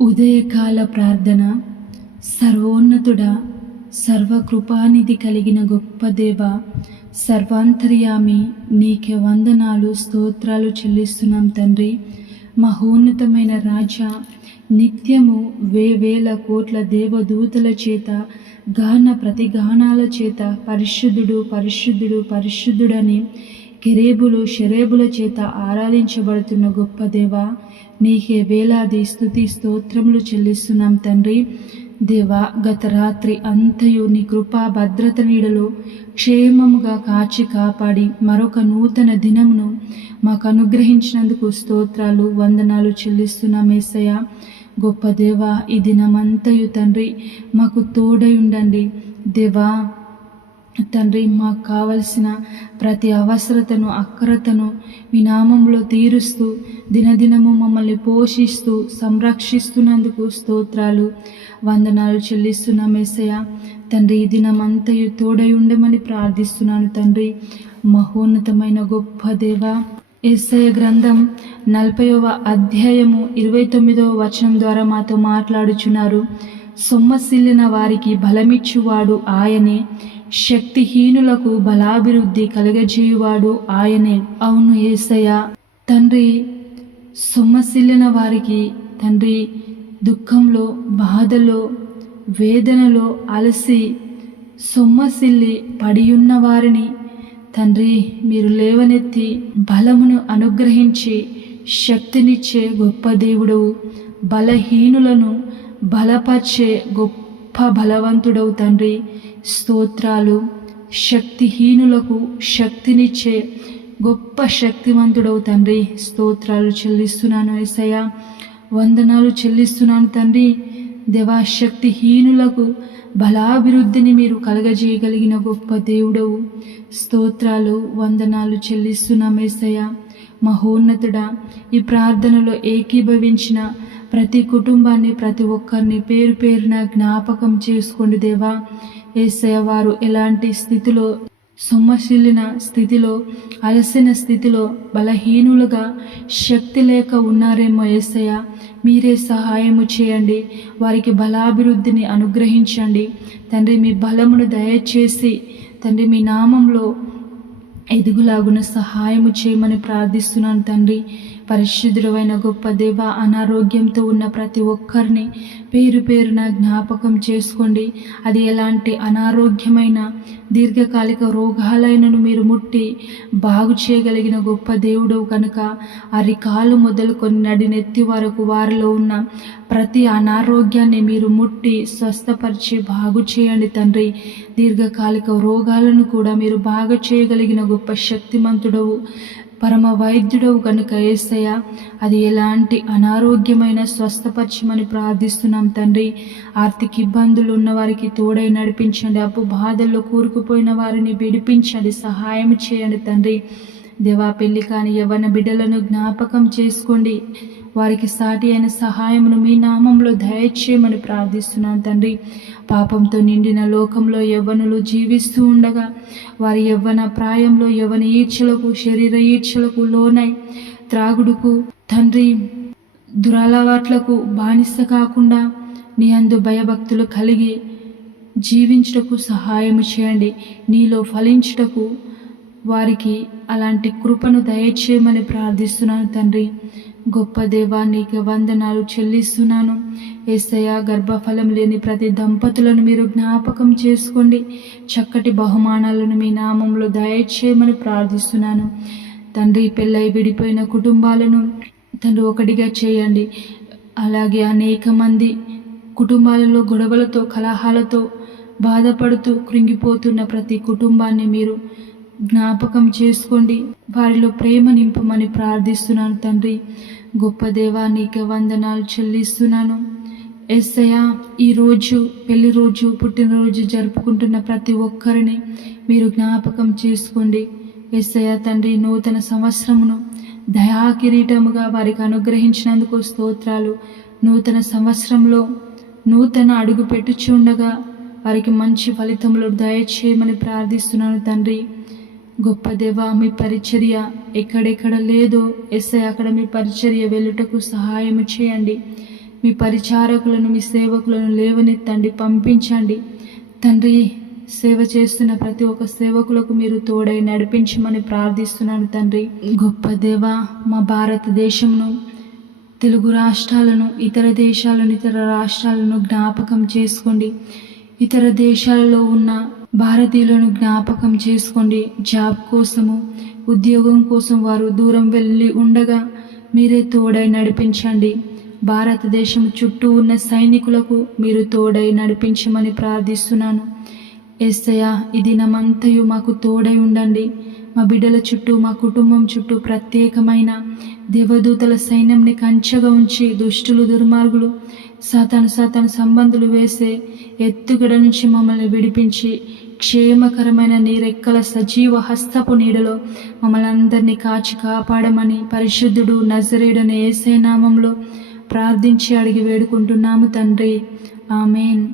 ఉదయకాల ప్రార్థన సర్వోన్నతుడ సర్వకృపానిధి కలిగిన గొప్ప దేవ సర్వాంతర్యామి నీకే వందనాలు స్తోత్రాలు చెల్లిస్తున్నాం తండ్రి. మహోన్నతమైన రాజా నిత్యము వేవేల కోట్ల దేవదూతల చేత గాన ప్రతిగానాల చేత పరిశుద్ధుడు పరిశుద్ధుడు పరిశుద్ధుడని కెరేబులు షరేబుల చేత ఆరాధించబడుతున్న గొప్ప దేవ నీకే వేలాది స్థుతి స్తోత్రములు చెల్లిస్తున్నాం తండ్రి. దేవా గత రాత్రి అంతయు నీ కృపా భద్రత నీడలో క్షేమముగా కాచి కాపాడి మరొక నూతన దినమును మాకు అనుగ్రహించినందుకు స్తోత్రాలు వందనాలు చెల్లిస్తున్నాం ఏసయ్య. గొప్ప దేవా ఈ దినమంతయు తండ్రి మాకు తోడై ఉండండి. దేవా తండ్రి మాకు కావలసిన ప్రతి అవసరతను అక్రతను మీ నామంలో తీరుస్తూ దినదినము మమ్మల్ని పోషిస్తూ సంరక్షిస్తున్నందుకు స్తోత్రాలు వందనాలు చెల్లిస్తున్నాం మెస్సయ తండ్రి ఈ దినమంతయు తోడై ఉండమని ప్రార్థిస్తున్నాను తండ్రి. మహోన్నతమైన గొప్ప దేవ ఎస్ఐ గ్రంథం నలభైవ అధ్యాయము ఇరవై తొమ్మిదవ వచనం ద్వారా మాతో మాట్లాడుచున్నారు. సొమ్మసిల్లిన వారికి బలమిచ్చువాడు ఆయనే. శక్తిహీనులకు బలాభివృద్ధి కలగజేయువాడు ఆయనే. అవును ఏసయ తండ్రి సొమ్మసిల్లిన వారికి తండ్రి దుఃఖంలో బాధలో వేదనలో అలసి సొమ్మసిల్లి పడియున్న వారిని తండ్రి మీరు లేవనెత్తి బలమును అనుగ్రహించి శక్తినిచ్చే గొప్ప దేవుడవు. బలహీనులను బలపరిచే గొప్ప బలవంతుడవు తండ్రి. స్తోత్రాలు శక్తిహీనులకు శక్తినిచ్చే గొప్ప శక్తివంతుడవు తండ్రి. స్తోత్రాలు చెల్లిస్తున్నాను ఏసయ్య. వందనాలు చెల్లిస్తున్నాను తండ్రి. దేవాశక్తిహీనులకు బలాభివృద్ధిని మీరు కలగజేయగలిగిన గొప్ప దేవుడవు. స్తోత్రాలు వందనాలు చెల్లిస్తున్నాం ఏసయ్య. మహోన్నతుడా ఈ ప్రార్థనలో ఏకీభవించిన ప్రతి కుటుంబాన్ని ప్రతి ఒక్కరిని పేరు పేరున జ్ఞాపకం చేసుకోండి దేవా. ఏసయ్య వారు ఎలాంటి స్థితిలో సొమ్మశీలిన స్థితిలో అలసిన స్థితిలో బలహీనులుగా శక్తి లేక ఉన్నారేమో ఏసయ్య. మీరే సహాయము చేయండి. వారికి బలాభివృద్ధిని అనుగ్రహించండి. తండ్రి మీ బలమును దయచేసి తండ్రి మీ నామంలో ఎదుగులాగున సహాయము చేయమని ప్రార్థిస్తున్నాను తండ్రి. పరిశుద్ధుడమైన గొప్ప దేవ అనారోగ్యంతో ఉన్న ప్రతి ఒక్కరిని పేరు పేరున జ్ఞాపకం చేసుకోండి. అది ఎలాంటి అనారోగ్యమైన దీర్ఘకాలిక రోగాలైనను మీరు ముట్టి బాగు చేయగలిగిన గొప్ప దేవుడు కనుక అరికాలు మొదలుకొని నడినెత్తి వరకు వారిలో ఉన్న ప్రతి అనారోగ్యాన్ని మీరు ముట్టి స్వస్థపరిచి బాగు చేయండి తండ్రి. దీర్ఘకాలిక రోగాలను కూడా మీరు బాగా చేయగలిగిన గొప్ప శక్తిమంతుడవు. పరమ వైద్యుడవు కనుక ఏసయ్య అది ఎలాంటి అనారోగ్యమైన స్వస్థపరచమని ప్రార్థిస్తున్నాం తండ్రి. ఆర్థిక ఇబ్బందులు ఉన్న వారికి తోడై నడిపించండి. అప్పు బాధల్లో కూరుకుపోయిన వారిని విడిపించండి. సహాయం చేయండి తండ్రి. దేవా పెళ్ళి కాని యవ్వన బిడ్డలను జ్ఞాపకం చేసుకోండి. వారికి సాటి అయిన సహాయమును మీ నామంలో దయచేయమని ప్రార్థిస్తున్నాను తండ్రి. పాపంతో నిండిన లోకంలో యవ్వనులు జీవిస్తూ ఉండగా వారి యవ్వన ప్రాయంలో యవ్వన ఈర్చలకు శరీర ఈర్చలకు లోనై త్రాగుడుకు తండ్రి దురలవాట్లకు బానిస కాకుండా నీ అందు భయభక్తులు కలిగి జీవించుటకు సహాయం చేయండి. నీలో ఫలించుటకు వారికి అలాంటి కృపను దయచేయమని ప్రార్థిస్తున్నాను తండ్రి. గొప్ప దేవా నీకు వందనాలు చెల్లిస్తున్నాను. ఏసయ గర్భఫలం లేని ప్రతి దంపతులను మీరు జ్ఞాపకం చేసుకోండి. చక్కటి బహుమానాలను మీ నామంలో దయచేయమని ప్రార్థిస్తున్నాను. తండ్రి పెళ్ళై విడిపోయిన కుటుంబాలను తండ్రి ఒకటిగా చేయండి. అలాగే అనేక మంది కుటుంబాలలో గొడవలతో కలహాలతో బాధపడుతూ కృంగిపోతున్న ప్రతి కుటుంబాన్ని మీరు జ్ఞాపకం చేసుకోండి. వారిలో ప్రేమ నింపమని ప్రార్థిస్తున్నాను తండ్రి. గొప్ప దేవా నీకే వందనాలు చెల్లిస్తున్నాను. ఎస్సయ్య ఈరోజు పెళ్ళి రోజు పుట్టినరోజు జరుపుకుంటున్న ప్రతి ఒక్కరిని మీరు జ్ఞాపకం చేసుకోండి. ఎస్సయ్య తండ్రి నూతన సంవత్సరమును దయా కిరీటముగా వారికి అనుగ్రహించినందుకు స్తోత్రాలు. నూతన సంవత్సరంలో నూతన అడుగు పెట్టుచుండగా వారికి మంచి ఫలితములు దయచేయమని ప్రార్థిస్తున్నాను తండ్రి. గొప్ప దేవ మీ పరిచర్య ఎక్కడెక్కడ లేదో ఎస్ఐ అక్కడ మీ పరిచర్య వెళ్ళుటకు సహాయం చేయండి. మీ పరిచారకులను మీ సేవకులను లేవనెత్తండి పంపించండి. తండ్రి సేవ చేస్తున్న ప్రతి ఒక్క సేవకులకు మీరు తోడై నడిపించమని ప్రార్థిస్తున్నాను తండ్రి. గొప్ప దేవ మా భారతదేశంను తెలుగు రాష్ట్రాలను ఇతర దేశాలను ఇతర రాష్ట్రాలను జ్ఞాపకం చేసుకోండి. ఇతర దేశాలలో ఉన్న భారతీయులను జ్ఞాపకం చేసుకోండి. జాబ్ కోసము ఉద్యోగం కోసం వారు దూరం వెళ్ళి ఉండగా మీరే తోడై నడిపించండి. భారతదేశం చుట్టూ ఉన్న సైనికులకు మీరు తోడై నడిపించమని ప్రార్థిస్తున్నాను. ఎస్సయ్య ఈ దినమంతయు మాకు తోడై ఉండండి. మా బిడ్డల చుట్టూ మా కుటుంబం చుట్టూ ప్రత్యేకమైన దేవదూతల సైన్యంని కంచగా ఉంచి దుష్టులు దుర్మార్గులు సాతాను సాతాను సంబంధులు వేసే ఎత్తుగడ నుంచి మమ్మల్ని విడిపించి క్షేమకరమైన నీ రెక్కల సజీవ హస్తపు నీడలో మమ్మల్ని అందరినీ కాచి కాపాడమని పరిశుద్ధుడు నజరేడని ఏసే నామంలో ప్రార్థించి అడిగి వేడుకుంటున్నాము తండ్రి. ఆమెన్.